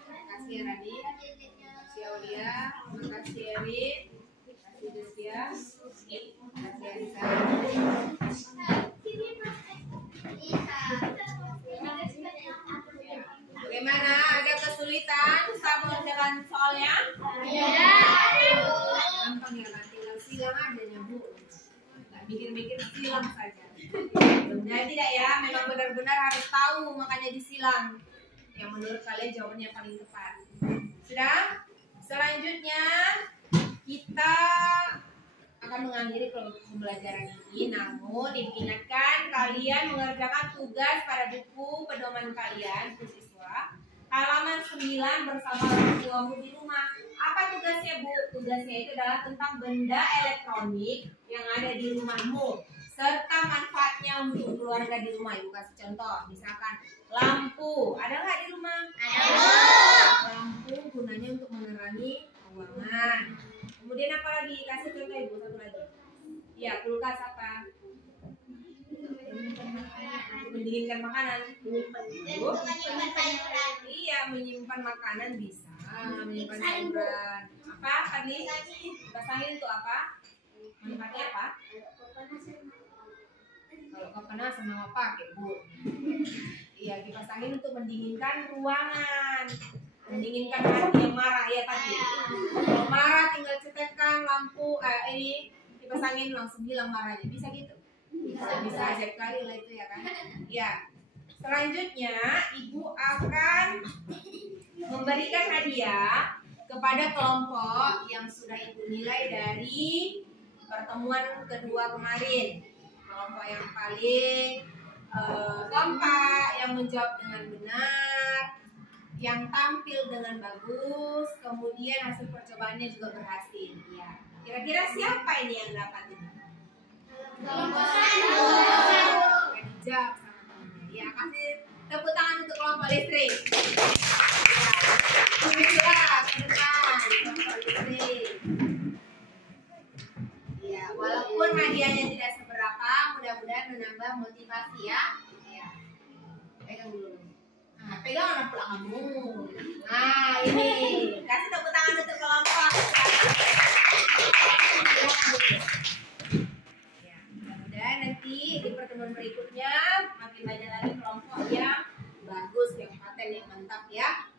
Makasih ya Rani, makasih Aulia, makasih Erin, makasih Desya, makasih Arisa. Bagaimana? Ada kesulitan saat mengerjakan soalnya? Gampang ya, tinggal silang aja Bu. Nggak mikir-mikir, silang saja. Jadi tidak ya, memang benar-benar harus tahu, makanya disilang. Yang menurut kalian jawabannya paling tepat. Sudah? Selanjutnya kita akan mengakhiri pembelajaran ini, namun diingatkan kalian mengerjakan tugas pada buku pedoman kalian siswa halaman 9 bersama orang tuamu di rumah. Apa tugasnya Bu? Tugasnya itu adalah tentang benda elektronik yang ada di rumahmu serta manfaatnya untuk keluarga di rumah. Ibu kasih contoh, misalkan lampu, ada nggak di rumah? Ada. Lampu gunanya untuk menerangi ruangan. Kemudian apa lagi? Kasih contoh Ibu, satu lagi. Ya, kulkas apa? Mendinginkan makanan. Iya, menyimpan makanan bisa. Menyimpan sayuran. Apa tadi? Pasangin untuk apa? Manfaatnya apa? Kalau kepanasan sama pakai Bu. Iya, dipasangin untuk mendinginkan ruangan. Mendinginkan hati yang marah ya tadi. Kalau marah tinggal cetekkan lampu ini dipasangin langsung hilang marahnya. Bisa gitu? Bisa aja kali lah itu ya kan. Ya. Selanjutnya Ibu akan memberikan hadiah kepada kelompok yang sudah Ibu nilai dari pertemuan kedua kemarin. Kelompok yang paling kompak, yang menjawab dengan benar, yang tampil dengan bagus, kemudian hasil percobaannya juga berhasil. Ya. Kira-kira siapa ini yang dapat ini? Kelompok 1. Dijawab sama temannya. Ya, kasih tepuk tangan untuk kelompok listrik. Ya. Kebetulan ke depan kelompok listrik. Ya, walaupun hadiahnya tidak seberapa, mudah-mudahan menambah motivasi ya. Ya. Pegang dulu. Nah, pegang anak pula kamu. Nah, ini. Kasih tepuk tangan untuk kelompok. Ya, mudah-mudahan nanti di pertemuan berikutnya makin banyak lagi kelompok yang bagus, yang paten, yang mantap ya.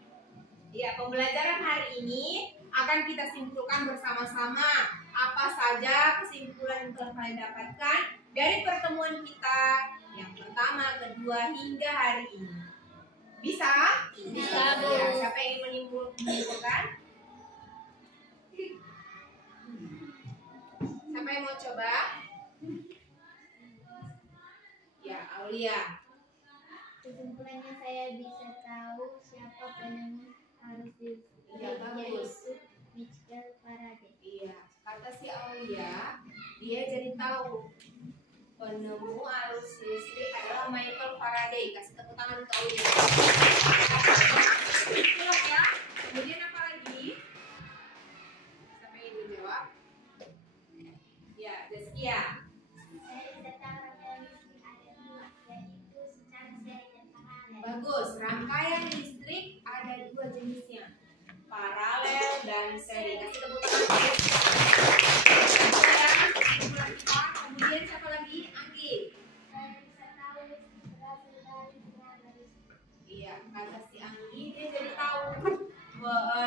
Ya, pembelajaran hari ini akan kita simpulkan bersama-sama apa saja kesimpulan yang telah kalian dapatkan dari pertemuan kita yang pertama, kedua, hingga hari ini. Bisa? Bisa, Bu. Ya, siapa yang ingin menyimpulkan? Siapa yang mau coba? Ya, Aulia. Kesimpulannya saya bisa tahu siapa penemu arus listrik, Ya, bagus. yaitu Michael Faraday. Iya, kata si Aulia, dia jadi tahu penemu arus listrik adalah Michael Faraday. Kasih tepuk tangan untuk Aulia. Itulah ya. Kemudian apa lagi? Siapa yang ingin menjawab? Ya, Deskia. Saya bisa tahu rangkaian listrik ada dua, yaitu secara seri dan paralel. Bagus, rangkaian listrik ada dua jenisnya, paralel dan seri. Kasih tepuk tangan. Kemudian siapa lagi? Anggi. Saya bisa tahu listrik berasal dari tenaga listrik. Iya, kata si Anggi dia jadi tahu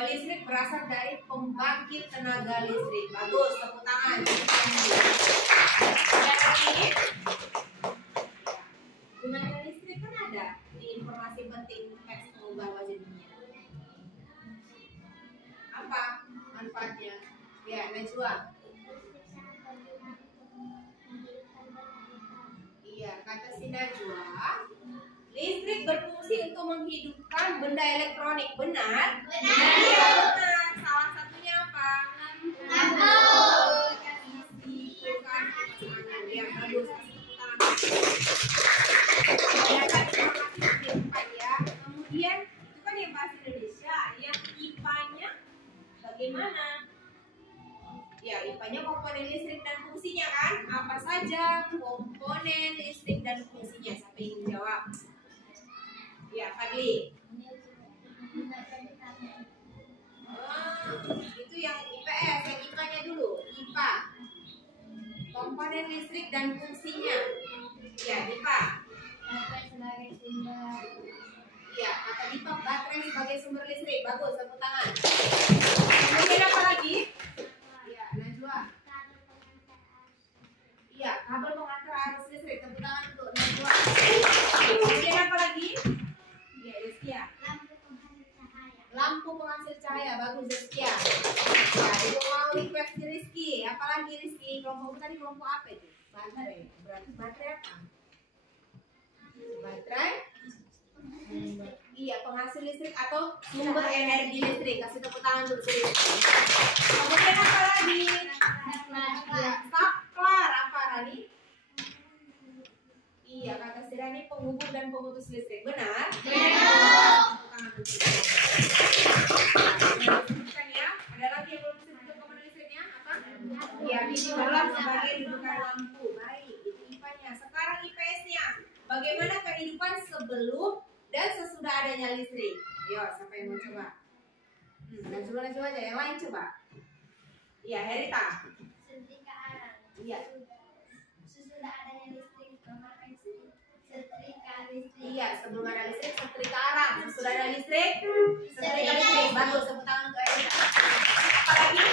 listrik berasal dari pembangkit tenaga listrik. Bagus, tepuk tangan. Yang lagi? Tenaga listrik kan ada di informasi penting teks pengubah wajah dunia. apa manfaatnya? Ya, Najwa. Iya, kata si Najwa, listrik berfungsi untuk menghidupkan benda elektronik. Benar? Benar. Iya, benar. Salah satunya apa? Lampu. Ya, bagus. Ya. Kemudian itu kan yang bahasa Indonesia, yang IPA-nya bagaimana? Ya, IPA-nya komponen listrik dan fungsinya kan? Apa saja komponen listrik dan fungsinya? Siapa yang ingin jawab? Ya, Fadli. Itu yang IPS, yang IPA-nya dulu. IPA. Komponen listrik dan fungsinya. Ya, IPA. Iya, kata Dipa, baterai sebagai sumber listrik. Bagus, tepuk tangan. Kemudian apa lagi? Iya, Najwa. Iya, kabel pengantar arus listrik. Tepuk tangan untuk Najwa. Kemudian apa lagi? Iya, Rizkia. Lampu penghasil cahaya. Bagus, Rizkia. Ya, ibu mau request Rizky. Apalagi Rizky? Kelompok tadi kelompok apa itu? Baterai. Berarti baterai apa? Baterai? Iya, penghasil listrik atau sumber energi listrik. Kasih tepuk tangan untuk Rizky. Kemudian apa lagi? Ya, saklar. Apa, Rani? Iya, kata si Rani penghubung dan pemutus listrik. Benar? Benar. Disebutkan ya. Ada lagi yang belum disebutkan komponen listriknya? Apa? Ya, di dalam sebagai dudukan lampu. Baik, itu IPA-nya. Sekarang IPS-nya. Bagaimana kehidupan sebelum dan sesudah adanya listrik? Yo, siapa yang mau coba? Najwa aja. Yang lain coba. Iya, Herita. Setrika arang. Iya. Sesudah adanya listrik, setrika listrik. Iya, sebelum ada listrik setrika arang. Sesudah ada listrik setrika listrik. Bagus, tepuk tangan untuk Herita. Apa lagi?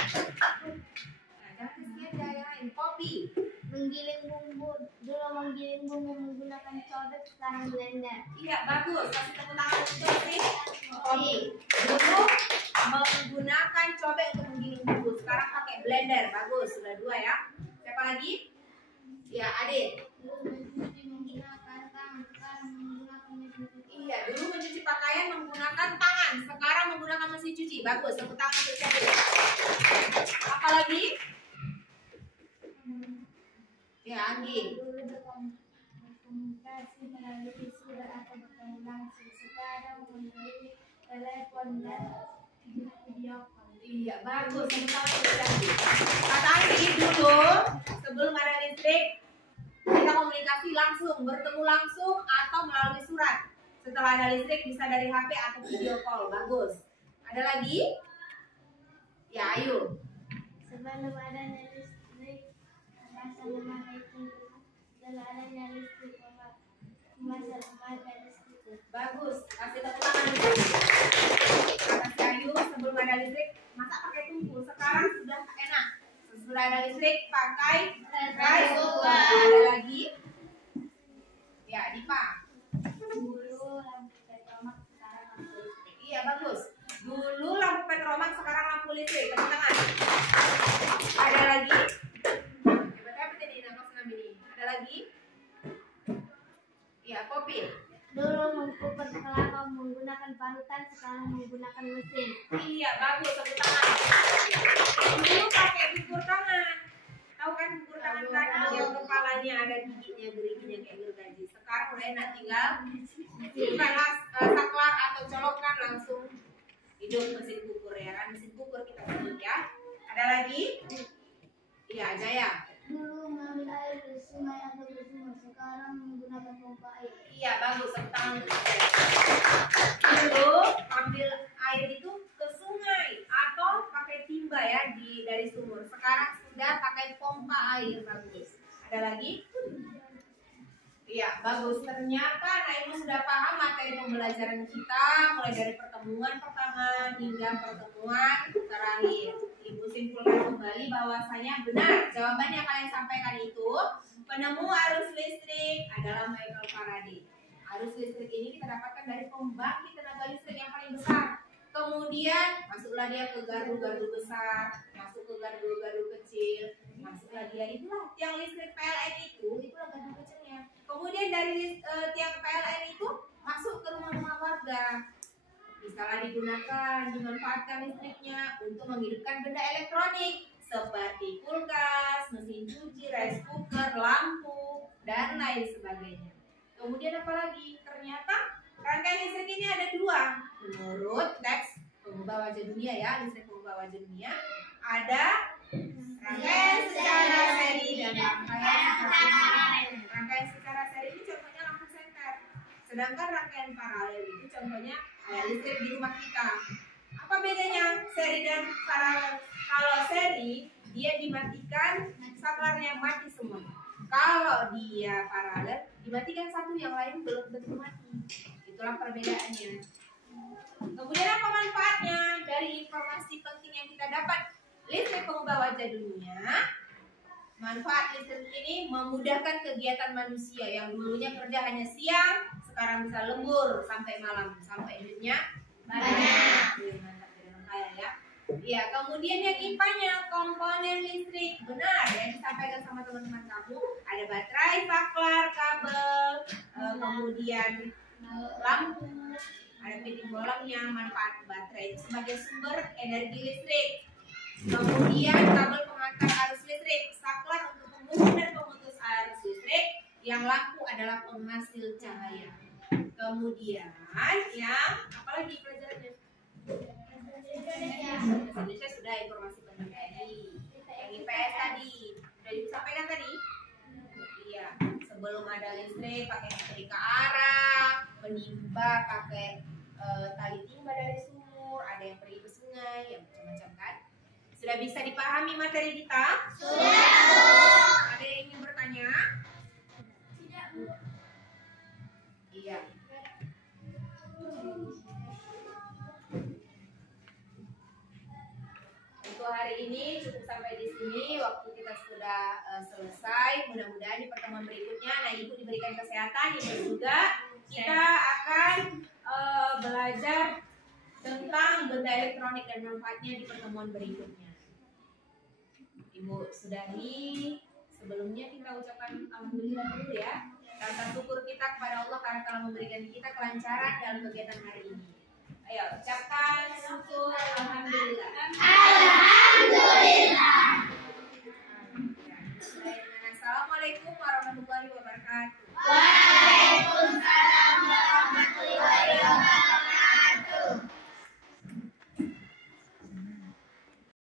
Nah, jangan kesian yang lain. Kopi. Menggiling bumbu. Dulu menggiling bumbu menggunakan cobek, sekarang blender. Iya, bagus. Kasih tepuk tangan untuk Rizky. Kopi. Dulu menggunakan cobek untuk menggiling bumbu. Sekarang pakai blender. Bagus, sudah 2 ya. Siapa lagi? Ya, Adit. Dulu mencuci menggunakan tangan, sekarang menggunakan mesin cuci. Iya, dulu mencuci pakaian menggunakan tangan. Sekarang menggunakan mesin cuci. Bagus, tepuk tangan untuk Adit. Apa lagi? Ya, Anggi. Dulu berkomunikasi melalui surat atau bertemu langsung. Sekarang melalui telepon dan video call. Iya, bagus. Tepuk tangan untuk Anggi. Kata Anggi, dulu sebelum ada listrik kita komunikasi langsung, bertemu langsung atau melalui surat. Setelah ada listrik bisa dari HP atau video call. Bagus. Ada lagi? Ya, ayo. Sebelum adanya listrik, masa memakai TV. Setelah adanya listrik, masa memakai listrik. Bagus. Kasih tepuk tangan. Kata si Ayu, sebelum ada listrik masa pakai tungku. Sekarang sudah enak. Sesudah ada listrik pakai rice cooker. Ada lagi? Ya, Dipa. Dulu lampu petromak, sekarang lampu listrik. Iya, bagus. Dulu lampu petromak, sekarang lampu listrik. Tepuk tangan. Ada lagi? Berarti apa tadi nama senam ini? Ada lagi? Ya, kopi. Dulu mengukur kelapa menggunakan parutan, sekarang menggunakan mesin. Iya, bagus. Tepuk tangan. Dulu pakai ukur tangan. Tahu kan ukur tangan kan? Yang kepalanya ada giginya, geriginya kayak gergaji. Sekarang udah enak, tinggal bukan saklar atau colokan langsung hidup mesin kukur ya kan? Mesin kukur kita sebut ya. Ada lagi? Iya, Jaya. Dulu mengambil air dari sungai atau dari sumur, sekarang menggunakan pompa air. Iya, bagus. Tepuk tangan untuk Jaya. Dulu ambil air itu ke sungai atau pakai timba ya dari sumur. Sekarang sudah pakai pompa air. Bagus. Ada lagi? Iya, bagus. Ternyata Naimu sudah paham materi pembelajaran kita mulai dari pertemuan pertama hingga pertemuan terakhir. Ibu simpulkan kembali bahwasanya benar jawabannya kalian sampaikan itu penemu arus listrik adalah Michael Faraday. Arus listrik ini kita dapatkan dari pembangkit tenaga listrik yang paling besar. kemudian masuklah dia ke gardu-gardu besar, masuk ke gardu-gardu kecil, masuklah dia itulah tiang listrik PLN itulah gardu kecilnya. Kemudian dari tiang PLN itu masuk ke rumah-rumah warga. Bisalah digunakan, dimanfaatkan listriknya untuk menghidupkan benda elektronik seperti kulkas, mesin cuci, rice cooker, lampu, dan lain sebagainya. Kemudian apalagi? Ternyata rangkaian listrik ini ada dua. Menurut teks pengubah wajah dunia ya, listrik pengubah wajah dunia, ada rangkaian secara seri dan rangkaian secara rangkaian secara seri ini contohnya lampu senter. Sedangkan rangkaian paralel itu contohnya listrik di rumah kita. Apa bedanya seri dan paralel? Kalau seri dia dimatikan, saklarnya mati semua. Kalau dia paralel dimatikan satu, yang lain belum tentu mati. Itulah perbedaannya. Kemudian apa manfaatnya dari informasi penting yang kita dapat? Listrik pengubah wajah dunia. Manfaat listrik ini memudahkan kegiatan manusia yang dulunya kerja hanya siang, sekarang bisa lembur sampai malam, sampai duitnya banyak. Mantap, kaya ya. Ya, kemudian yang IPA-nya komponen listrik. Benar yang disampaikan sama teman-teman kamu, ada baterai, saklar, kabel, kemudian lampu, ada fitting bolongnya. Manfaat baterai sebagai sumber energi listrik. Kemudian kabel pengantar arus listrik, saklar untuk pengumum dan pemutus arus listrik, yang lampu adalah penghasil cahaya. Kemudian yang apalagi pelajarannya? Indonesia sudah informasi penting tadi. Yang IPS tadi sudah disampaikan tadi. Iya, sebelum ada listrik pakai setrika arang, menimba pakai tali timba dari sumur, ada yang pergi ke sungai, yang macam-macam kan. Sudah bisa dipahami materi kita? Sudah. Ada yang ingin bertanya? Tidak, Bu. Iya. Untuk hari ini cukup sampai di sini. Waktu kita sudah selesai. Mudah-mudahan di pertemuan berikutnya, nah Ibu diberikan kesehatan, Ibu juga. Kita akan belajar tentang benda elektronik dan manfaatnya di pertemuan berikutnya. Ibu sudahi. Sebelumnya kita ucapkan alhamdulillah dulu ya. Rasa syukur kita kepada Allah karena telah memberikan kita kelancaran dalam kegiatan hari ini. Ayo ucapkan syukur alhamdulillah. Alhamdulillah.